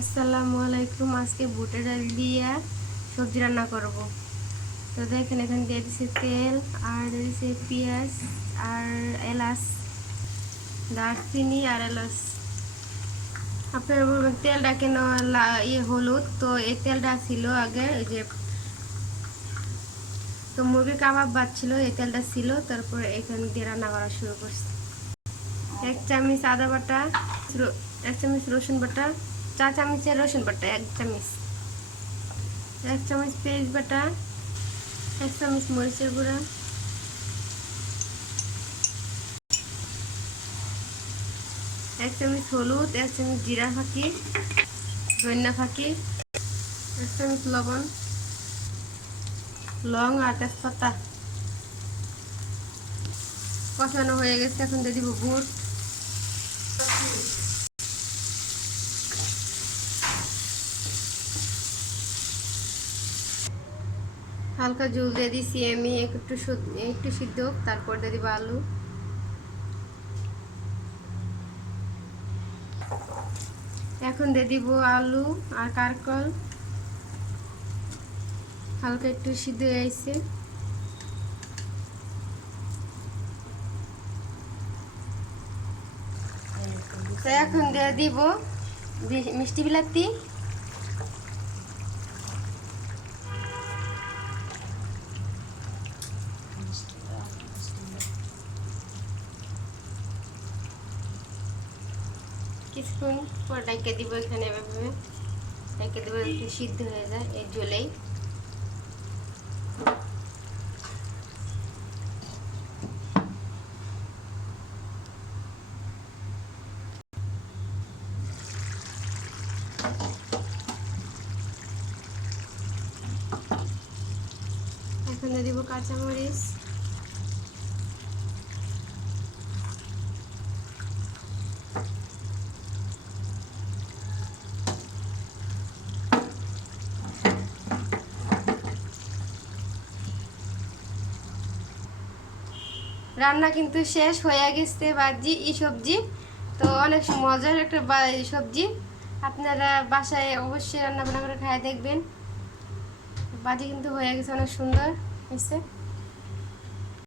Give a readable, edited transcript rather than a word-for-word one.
আসসালামু আলাইকুম। আজকে বুটের ডাল দিয়ে সবজি রান্না করব। তো দেখেন এখানে দিয়ে দিচ্ছি তেল আর দিয়ে দিচ্ছি পেঁয়াজ আর এলাচ, দারচিনি আর এলাচ। আপনারা বলবেন তেলটা কেন হলুদ, তো এই তেলটা ছিল আগে ওই যে তো মুরগির কাবাব বাচ্ছিল, এই তেলটা ছিল। তারপর এখানে দিয়ে রান্না করা শুরু করছি। 1 চামচ আদা বাটা, 1 চামচ রসুন বাটা, 4 চামচের রসুন বাটা, 1 চামচ, 1 চামচ পেঁয়াজ বাটা, 1 চামচ মরিচের গুঁড়া, 1 চামচ হলুদ, 1 চামচ জিরা ফাঁকি, ধনিয়া ফাঁকি, 1 চামচ লবণ, লং আর তেজপাতা। কষানো হয়ে গেছে, এখন দিয়ে দিব বুট। হালকা জল দিয়ে দিছি আমি, একটু সিদ্ধ হোক, তারপর দিয়ে দিব আলু। এখন দিয়ে দিব আলু আর কারকল, হালকা একটু সিদ্ধ হয়ে আসছে। তো এখন দিয়ে দিব মিষ্টি বিলাতি, কিছুক্ষণ পর ডাইকে দিব। এখানে এভাবে ডাইকে দিব, একটু সিদ্ধ হয়ে যায় এই জলেই। এখন দিয়ে দিব কাঁচামরিচ, রান্না কিন্তু শেষ হয়ে গেছে। বাজি এই সবজি তো অনেক মজার একটা সবজি, আপনারা বাসায় অবশ্যই রান্না বান্না করে খায় দেখবেন। বাজি কিন্তু হয়ে গেছে, অনেক সুন্দর হয়েছে।